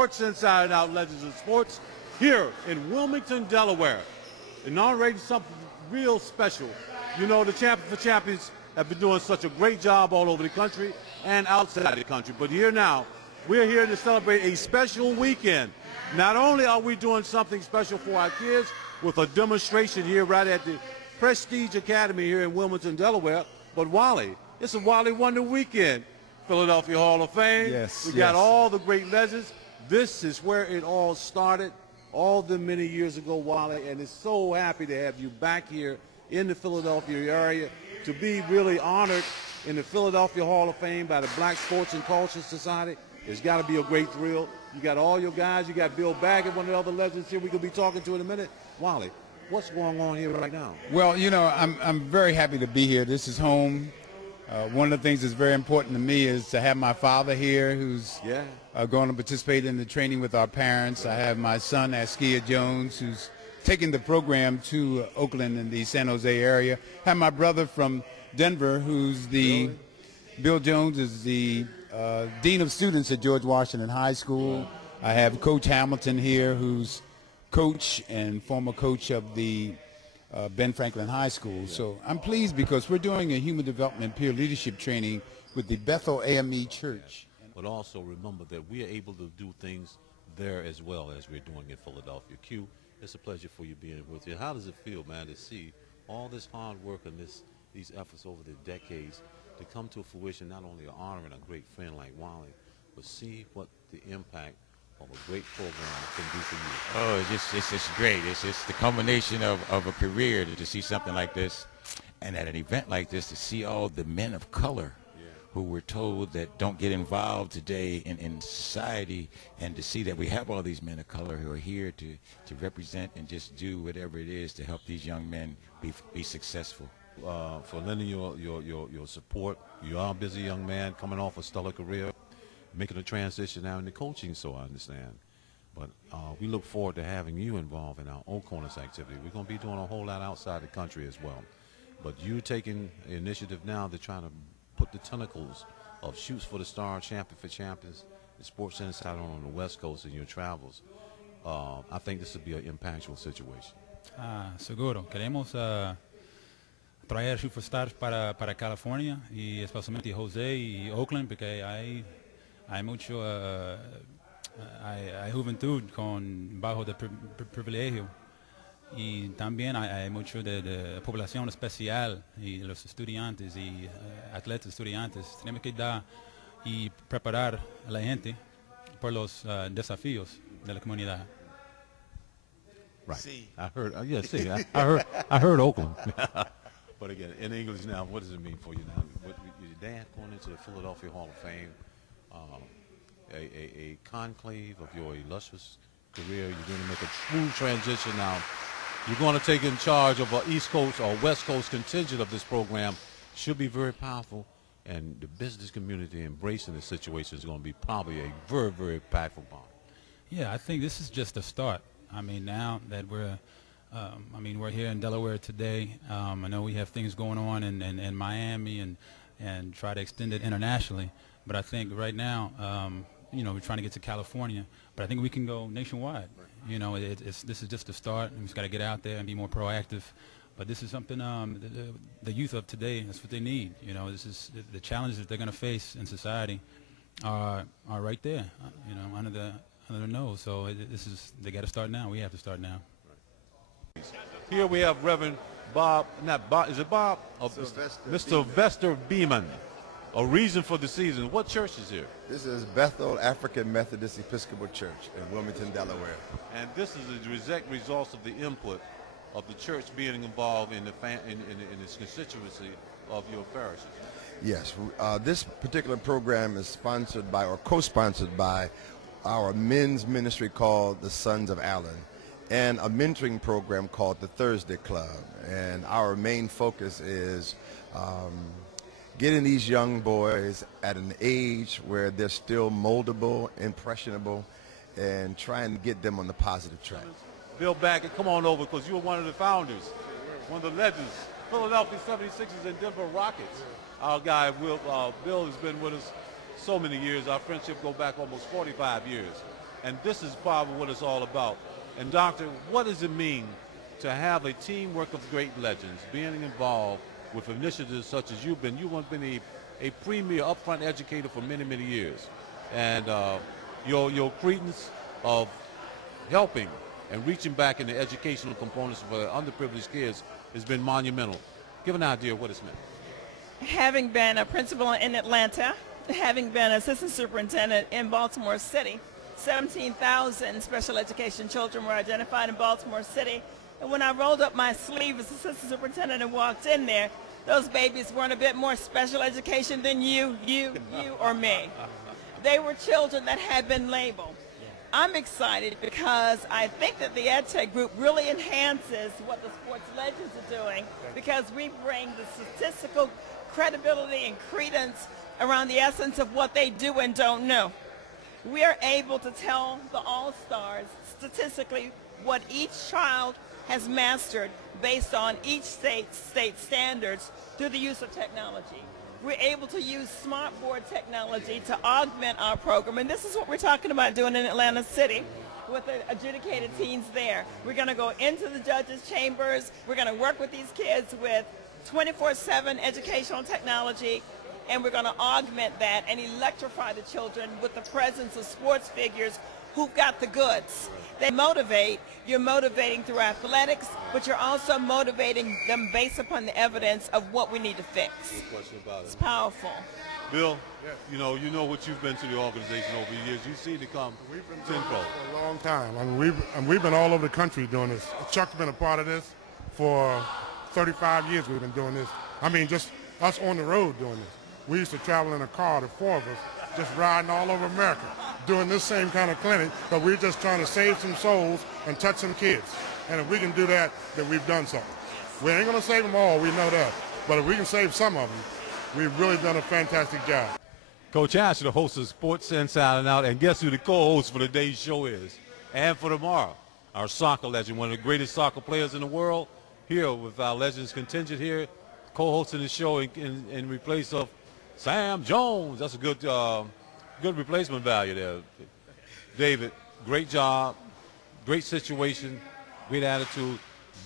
Sports Insider Out Legends of Sports here in Wilmington, Delaware. Inaugurating something real special. You know, the Champions for Champions have been doing such a great job all over the country and outside the country. But here now, we're here to celebrate a special weekend. Not only are we doing something special for our kids with a demonstration here right at the Prestige Academy here in Wilmington, Delaware, but Wally, it's a Wally Wonder weekend. Philadelphia Hall of Fame. Yes, we got all the great legends. This is where it all started all the many years ago, Wally, and it's so happy to have you back here in the Philadelphia area to be really honored in the Philadelphia Hall of Fame by the Black Sports and Culture Society. It's got to be a great thrill. You got all your guys. You got Bill Baggett, one of the other legends here we could be talking to in a minute. Wally, what's going on here right now? Well, you know, I'm very happy to be here. This is home. One of the things that's very important to me is to have my father here who's going to participate in the training with our parents. I have my son, Askia Jones, who's taking the program to Oakland in the San Jose area. I have my brother from Denver, who's the Bill Jones is the Dean of Students at George Washington High School. I have Coach Hamilton here, who's coach and former coach of the Ben Franklin High School. So I'm pleased because we're doing a human development peer leadership training with the Bethel AME Church. But also remember that we are able to do things there as well as we're doing in Philadelphia. Q, it's a pleasure for you being with you. How does it feel, man, to see all this hard work and these efforts over the decades to come to fruition, not only honoring a great friend like Wally, but see what the impact of a great program can do for you? Oh, it's just great. It's just the combination of a career to see something like this, and at an event like this to see all the men of color who were told that don't get involved today in society, and to see that we have all these men of color who are here to represent and just do whatever it is to help these young men be successful. For lending your support. You are a busy young man coming off a stellar career, making a transition now into coaching, so I understand. But we look forward to having you involved in our Old Corners activity. We're going to be doing a whole lot outside the country as well. But you taking initiative now to try to put the tentacles of Shoots for the Stars, Champion for Champions, and Sports Insider on the West Coast in your travels. I think this would be an impactful situation. Seguro. Queremos traer Shoot for Stars para California y especialmente Jose y Oakland, porque hay mucho hay juventud bajo de privilegio, y también hay mucho de población especial y los estudiantes y atletas estudiantes. Tenemos que dar y preparar a la gente por los desafíos de la comunidad. Right. See. I heard. I heard Oakland. But again, in English now, what does it mean for you now? Your dad going into the Philadelphia Hall of Fame, a conclave of your illustrious career. You're going to make a true transition now. You're going to take in charge of an East Coast or West Coast contingent of this program. Should be very powerful, and the business community embracing the situation is going to be probably a very, very impactful part. Yeah, I think this is just a start. I mean, now that we're here in Delaware today. I know we have things going on in Miami and try to extend it internationally. But I think right now, you know, we're trying to get to California. But I think we can go nationwide. You know, this is just a start. We just got to get out there and be more proactive. But this is something the youth of today, that's what they need. You know, this is the challenges that they're going to face in society are right there. You know, under the nose. So they got to start now. We have to start now. Here we have Reverend Bob, not Bob, is it Bob? Mr. Vester Beeman. A reason for the season. What church is here? This is Bethel African Methodist Episcopal Church in Wilmington, Delaware. And this is the direct result of the input of the church being involved in its constituency of your parishes. Yes, this particular program is sponsored by or co-sponsored by our men's ministry called the Sons of Allen, and a mentoring program called the Thursday Club. And our main focus is getting these young boys at an age where they're still moldable, impressionable, and trying to get them on the positive track. Bill Baggett, come on over, because you were one of the founders, one of the legends, Philadelphia 76ers and Denver Rockets. Our guy, Bill has been with us so many years. Our friendship go back almost 45 years. And this is probably what it's all about. And Doctor, what does it mean to have a teamwork of great legends being involved with initiatives such as you've been? You've been a premier upfront educator for many, many years. And your credence of helping and reaching back in the educational components for underprivileged kids has been monumental. Give an idea of what it's meant. Having been a principal in Atlanta, having been assistant superintendent in Baltimore City, 17,000 special education children were identified in Baltimore City. And when I rolled up my sleeve as assistant superintendent and walked in there, those babies weren't a bit more special education than you, or me. They were children that had been labeled. I'm excited because I think that the EdTech group really enhances what the sports legends are doing, because we bring the statistical credibility and credence around the essence of what they do and don't know. We are able to tell the All-Stars statistically what each child has mastered based on each state standards through the use of technology. We're able to use smart board technology to augment our program, and this is what we're talking about doing in Atlanta City with the adjudicated teams there. We're going to go into the judges' chambers. We're going to work with these kids with 24/7 educational technology, and we're going to augment that and electrify the children with the presence of sports figures who've got the goods. They motivate. You're motivating through athletics, but you're also motivating them based upon the evidence of what we need to fix. No question about it. It's powerful. Bill, you know what you've been to the organization over the years. You see it come tenfold. For a long time. I mean, we've been all over the country doing this. Chuck's been a part of this for 35 years. We've been doing this. I mean, just us on the road doing this. We used to travel in a car, the four of us, just riding all over America, doing this same kind of clinic, but we're just trying to save some souls and touch some kids. And if we can do that, then we've done something. We ain't going to save them all, we know that. But if we can save some of them, we've really done a fantastic job. Coach Asher, the host of Sports Inside and Out, and guess who the co-host for today's show is? And for tomorrow, our soccer legend, one of the greatest soccer players in the world, here with our Legends contingent here, co-hosting the show in replace of Sam Jones. That's a good replacement value there. David, great job, great situation, great attitude.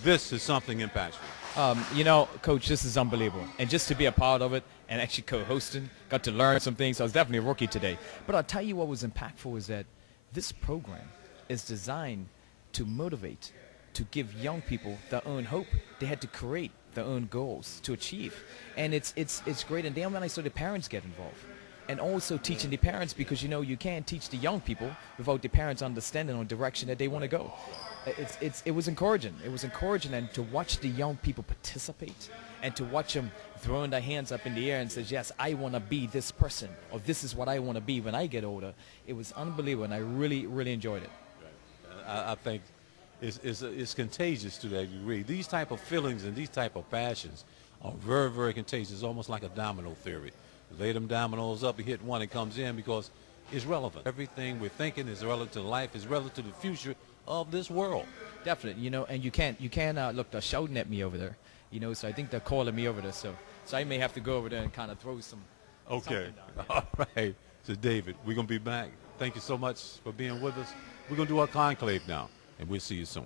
This is something impactful. You know, Coach, this is unbelievable. And just to be a part of it and actually co-hosting, got to learn some things. I was definitely a rookie today. But I'll tell you what was impactful is that this program is designed to motivate, to give young people their own hope. They had to create their own goals to achieve. And it's great. And then when I saw the parents get involved. And also teaching the parents, because, you know, you can't teach the young people without the parents understanding on the direction that they want to go. It was encouraging. It was encouraging, and to watch the young people participate and to watch them throwing their hands up in the air and says, yes, I want to be this person, or this is what I want to be when I get older. It was unbelievable, and I really, really enjoyed it. I think it's contagious to that degree. These type of feelings and these type of passions are very, very contagious. It's almost like a domino theory. Lay them dominoes up, you hit one, it comes in because it's relevant. Everything we're thinking is relevant to life, is relevant to the future of this world. Definitely, you know, and you can't look, they're shouting at me over there, you know, so I think they're calling me over there, so I may have to go over there and kind of throw some. Okay, all right. So David, we're going to be back. Thank you so much for being with us. We're going to do our conclave now, and we'll see you soon.